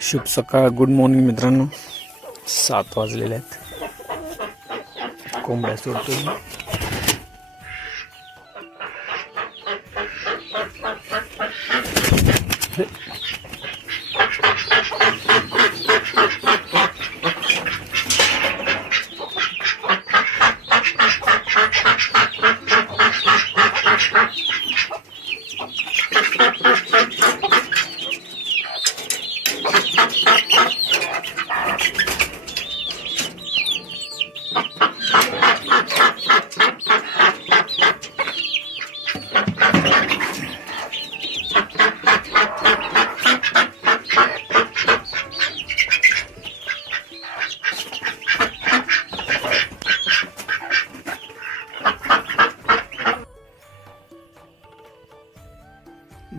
शुभ सकाळ, good morning मित्रांनो. 7 वाजलेले आहेत. कोंबड्या सोडतो.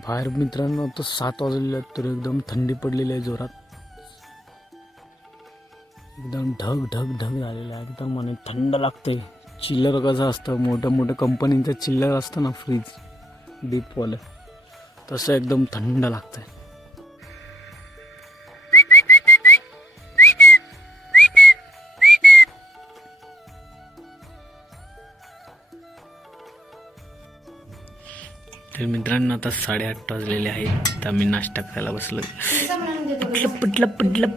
बाहेर मित्रांनो आता 7 वाजलेले आहेत, तर एकदम थंडी पडलेली आहे जोरात. एकदम ढग ढग ढग झालेला आहे एकदम, आणि थंड लागते. चिल्लर कसं असतं, मोठ्या मोठ्या कंपनीचं चिल्लर असतं ना, फ्रीज डीपवालं, तसं एकदम थंड लागतंय. तर मित्रांनो आता 8:30 वाजलेले आहेत. तर आम्ही नाश्ता करायला बसलो.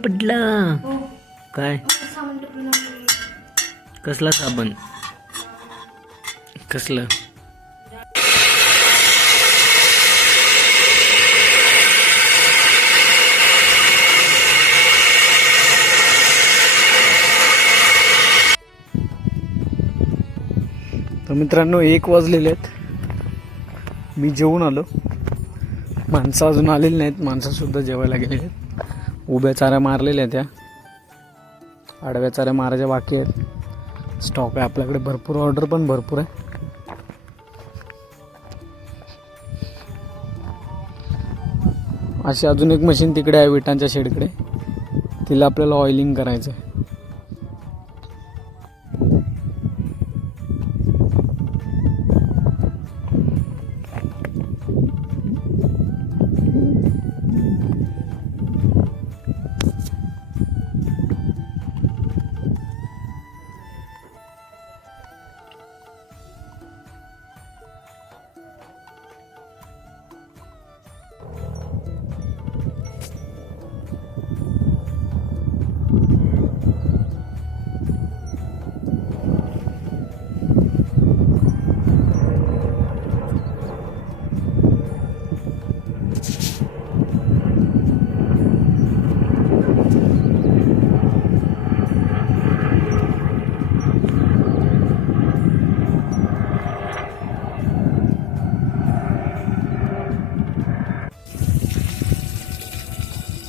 पडलं काय? कसला साबण? कसलं? तर मित्रांनो 1 वाजलेले आहेत. मी जेवून आलो. माणसं अजून आलेली नाहीत. माणसंसुद्धा जेवायला गेले आहेत. उभ्या चाऱ्या मारलेल्या त्या, आडव्या चाऱ्या मारायच्या बाकी आहेत. स्टॉक आहे आपल्याकडे भरपूर, ऑर्डर पण भरपूर आहे. अशी अजून एक मशीन तिकडे आहे विटांच्या शेडकडे, तिला आपल्याला ऑइलिंग करायचं आहे.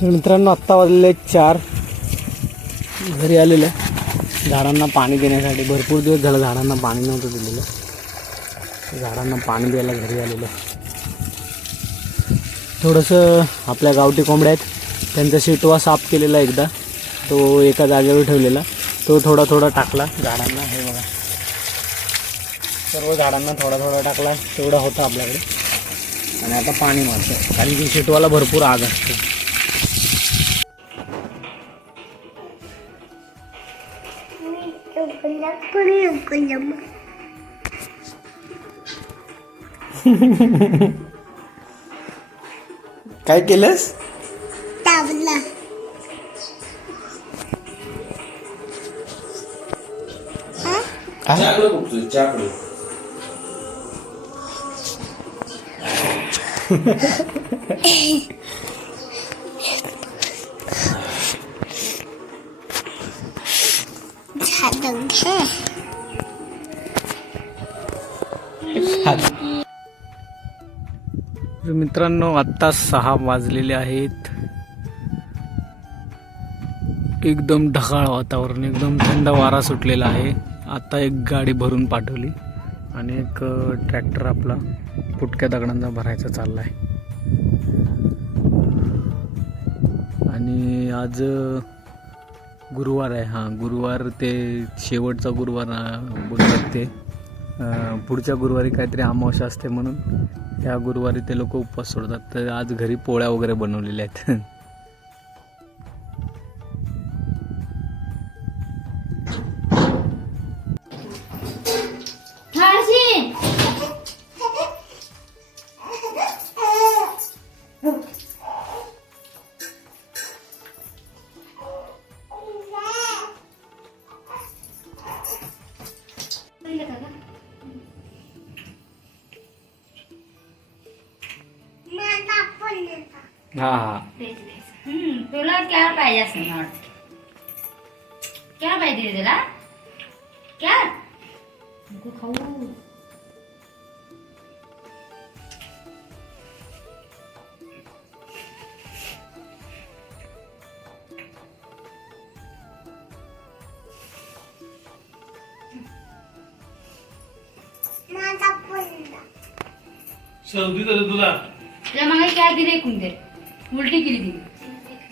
मित्रांनो आत्ता वाजलेले 4. घरी आलेलं आहे झाडांना पाणी देण्यासाठी. भरपूर दिवस झालं झाडांना पाणी नव्हतं दिलेलं. झाडांना पाणी द्यायला घरी आलेलं आहे. थोडंसं आपल्या गावठी कोंबड्या आहेत, त्यांचा शिटवा साफ केलेला एकदा, तो एका जागेवर ठेवलेला, तो थोडा थोडा टाकला झाडांना. हे बघा, सर्व झाडांना थोडा थोडा टाकला, तेवढा होता आपल्याकडे. आणि आता पाणी मारतो, कारण की शिटवाला भरपूर आग असते. काय केलंस? तावला. चाकडं बघतोय, चाकडं. मित्रांनो आत्ता 6 वाजलेले आहेत. एकदम ढगाळ वातावरण, एकदम थंड वारा सुटलेला आहे. आता एक गाडी भरून पाठवली आणि एक ट्रॅक्टर आपला फुटक्या दगडांचा भरायचा चालला आहे. आणि आज गुरुवार आहे. हां, गुरुवार ते शेवटचा गुरुवार बोलतात ते. पुढच्या गुरुवारी काहीतरी अमावस्या असते, म्हणून ह्या गुरुवारी ते लोक उपवास सोडतात. तर आज घरी पोळ्या वगैरे बनवलेल्या आहेत. हा हा तेच तेच. तुला क्या पाहिजे असं मला वाटतं. क्या पाहिजे तुला? क्या नको खाऊ. माझा पुल्ला. सर्दी झाली तुला तुला मग क्या दिले ऐकून दे. उलटी केली ती.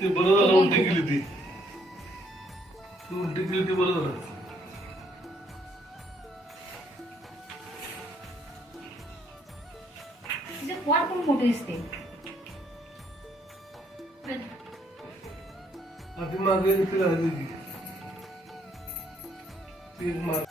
ते बरं झालं उलटी केली ती तू उलटी केली ती बरं झालं तिचं पोट पण मोठं दिसते. आधी मागे ती राहिली ती मागे